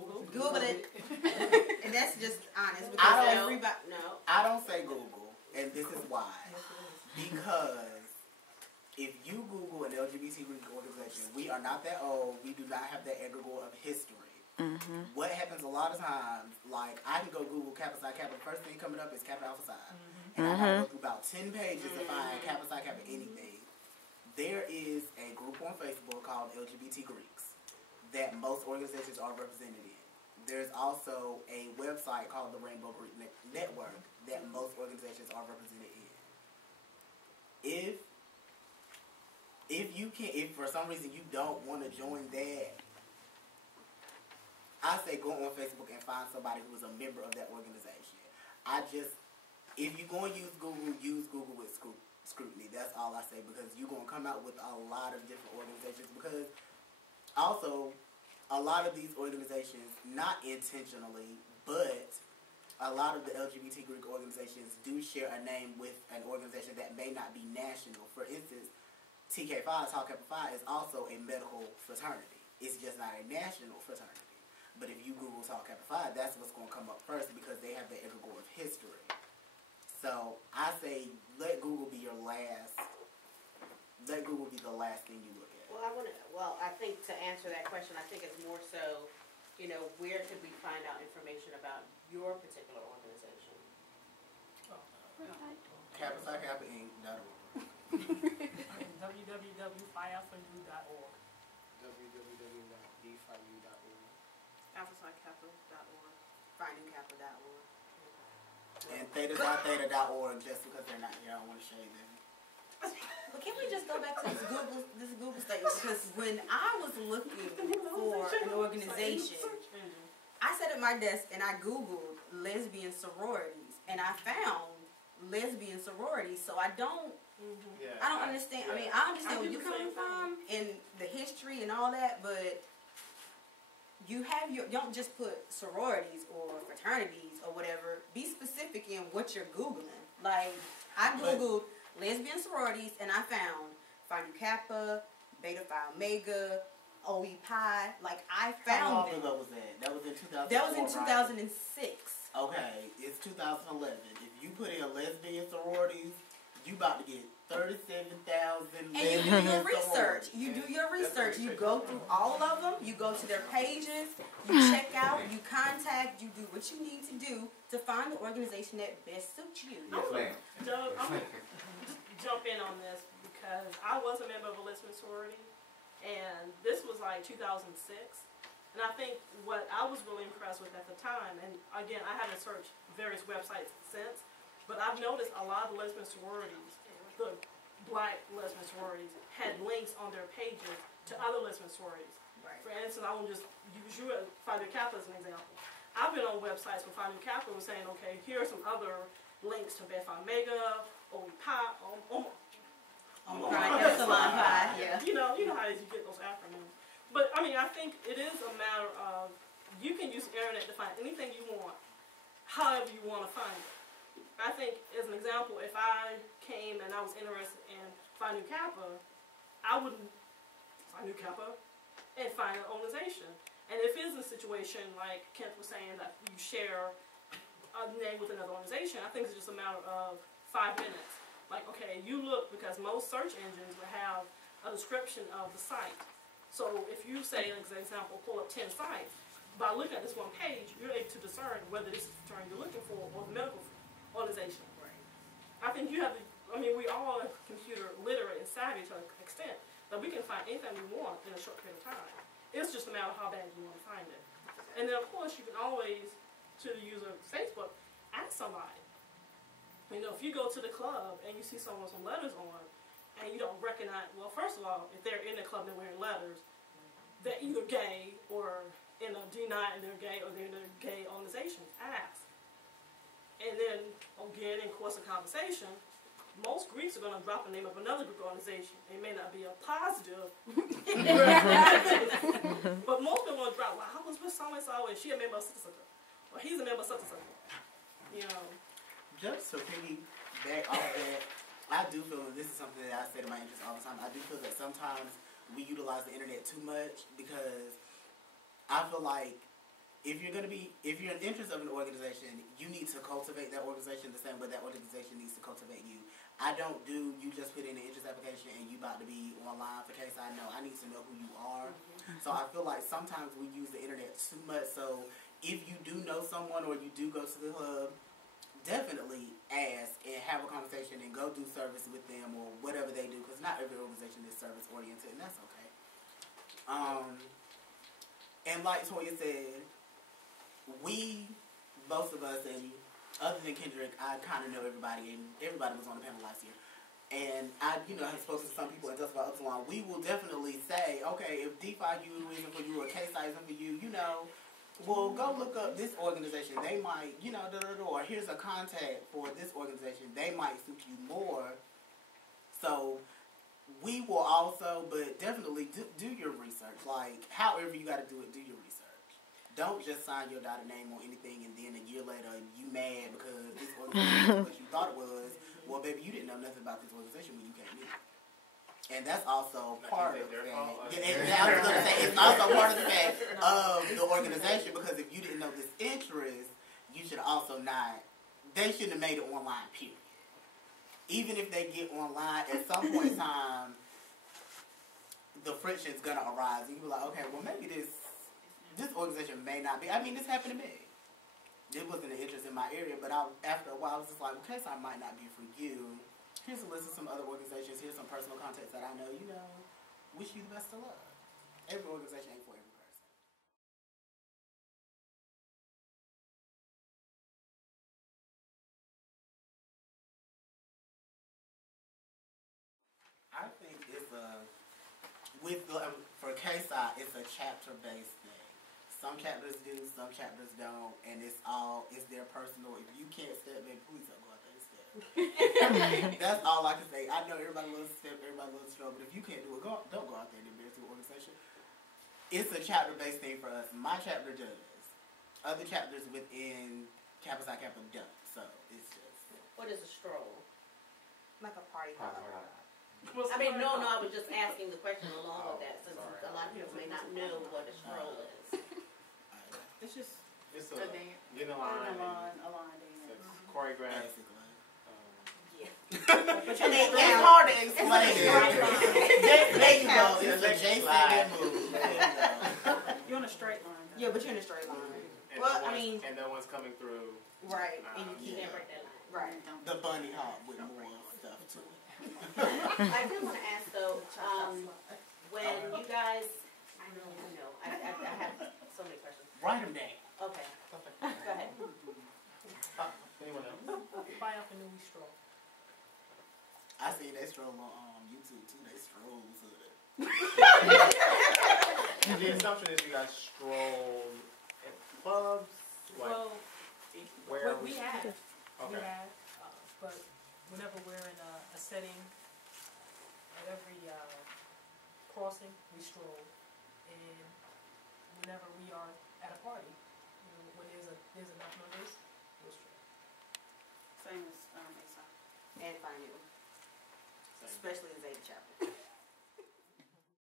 Google? Google it. And that's just honest. Because I don't say Google, and this is why. Because if you Google an LGBT organization, we are not that old. We do not have that egregore of history. Mm-hmm. What happens a lot of times, like I can go Google Kappa Psi Kappa. The first thing coming up is Kappa Alpha Psi. Mm-hmm. And I gotta go through about 10 pages to find Kappa Psi Kappa anything. There is a group on Facebook called LGBT Greeks that most organizations are represented in. There's also a website called the Rainbow Greek Network that most organizations are represented in. If for some reason you don't want to join that, I say go on Facebook and find somebody who is a member of that organization. If you're going to use Google with scrutiny. That's all I say, because you're going to come out with a lot of different organizations, because also a lot of these organizations, not intentionally, but a lot of the LGBT Greek organizations do share a name with an organization that may not be national. For instance, TK5, Tau Kappa Phi, is also a medical fraternity. It's just not a national fraternity. But if you Google Tau Kappa Phi, that's what's going to come up first, because they have the egregore of history. So I say let Google be the last thing you look at. Well, I think to answer that question, I think it's more so, where could we find out information about your particular organization? Kappa Psi Kappa Inc.org. www.phialphanew.org. www.dphiu.org. alphapsikappa.org. phinewkappa.org. And theta.theta.org, just because they're not here, I don't want to shade them. But can we just go back to this Google statement? Because when I was looking for an organization, I sat at my desk and I Googled lesbian sororities, and I found lesbian sororities. So I don't understand. I mean, I understand where you're coming from and the history and all that, but you don't just put sororities or fraternities or whatever. Be specific in what you're Googling. Like, I Googled lesbian sororities and I found Phi Nu Kappa, Beta Phi Omega, OE Pi. Like, I found How long ago was that? That was in 2004, That was in 2006. Okay, it's 2011. If you put in lesbian sororities, you about to get 37,000 And you do your research. You do your research. You go through all of them. You go to their pages. You check out. You contact. You do what you need to do to find the organization that best suits you. Yes, ma'am. Doug, I'm going to jump in on this because I was a member of a lesbian sorority, and this was like 2006. And I think what I was really impressed with at the time, and again, I haven't searched various websites since, but I've noticed a lot of the lesbian sororities, the black lesbian sororities, had links on their pages to other lesbian sororities. Right. For instance, I will just use you at Phi Nu Kappa as an example. I've been on websites with Phi Nu Kappa and saying, okay, here are some other links to Beta Phi Omega, OE Pi, Upsilon Pi, yeah. You know how you get those acronyms. But I mean, I think it is a matter of you can use the internet to find anything you want, however you want to find it. I think, as an example, if I came and I was interested in Phi Nu Kappa, I would Phi Nu Kappa and find an organization. And if it's a situation like Kent was saying that you share a name with another organization, I think it's just a matter of 5 minutes. Like, okay, you look, because most search engines will have a description of the site. So if you say, for example, pull up 10 sites, by looking at this one page, you're able to discern whether this is the term you're looking for or the medical organization. Right. I think you have to, we all are computer literate and savvy to an extent that we can find anything we want in a short period of time. It's just a matter of how bad you want to find it. And then, of course, you can always, to the user of Facebook, ask somebody. If you go to the club and you see someone with some letters on, and you don't recognize, well, first of all, if they're in the club and they're wearing letters, they're either gay or in a D9 and they're gay, or they're in a gay organization. Ask. And then, again, in course of conversation, most Greeks are going to drop the name of another Greek organization. It may not be a positive, but most people will drop, well, I was with so-and-so, and she a member of such and such, or he's a member of such and such. Just to piggyback off that, I do feel, and this is something that I say to my interests all the time, I do feel that sometimes we utilize the internet too much, because I feel like if you're in interest of an organization, you need to cultivate that organization the same way that organization needs to cultivate you. I don't do, you just put in an interest application and you about to be online for case I know. I need to know who you are. So I feel like sometimes we use the internet too much. So if you do know someone or you do go to the hub, definitely ask and have a conversation and go do service with them or whatever they do, because not every organization is service oriented, and that's okay. And like Toya said, most of us, and other than Kendrick, I kind of know everybody, and everybody was on the panel last year. And I, have spoken to some people at Just About Upsilon. We will definitely say, okay, if DeFi isn't for you or KSI isn't for you, well, go look up this organization. They might, or here's a contact for this organization. They might suit you more. So we will also, but definitely do your research. Like, however you got to do it, do your research. Don't just sign your dotted name on anything and then a year later you mad because this organization is what you thought it was. Well, baby, you didn't know nothing about this organization when you came in. And that's also part of the fact. I was going to say, it's also part of the fact of the organization, because if you didn't know this interest, you should also not, they shouldn't have made it online, period. Even if they get online, at some point in time, the friction's going to arise. And you'll be like, okay, well, maybe this organization may not be. I mean, this happened to me. It wasn't an interest in my area, but after a while, I was just like, okay, so I might not be for you. Here's a list of some other organizations. Here's some personal contacts that I know. Wish you the best of luck. Every organization ain't for every person. I think it's for KSI, it's a chapter-based thing. Some chapters do, some chapters don't, and it's their personal. If you can't step, then please don't go out there and step. That's all I can say. I know everybody loves to step, everybody loves to stroke, but if you can't do it, don't go out there and embarrass your organization. It's a chapter-based thing for us. My chapter does. Other chapters within Kappa Psi Kappa don't. So it's just. What is a stroll? Like a party hop. I mean, no, I was just asking the question along with that, since a lot of people may not know what a stroll is. It's just a dance. Get in line. A line dance. Choreographed. Basically. Yeah. It's hard to explain it. There you go. It's a J-Side move. You're on a straight line. Yeah, but you're in a straight line. And no one's coming through. Right. And you can't break that line. Right. The bunny hop with more stuff to it. I did want to ask though, when you guys, I know, I have so many questions. Write them down. Okay, go ahead. Anyone else? Buy up and then we stroll. I see they stroll on YouTube too. They stroll to it. The assumption is you guys stroll in clubs? Well, Where we have. Okay. We have, but whenever we're in a setting, at every crossing, we stroll. And whenever we are at a party, when there's enough members, we'll stroll. Same as ASI. And find you. Especially in Zeta chapter.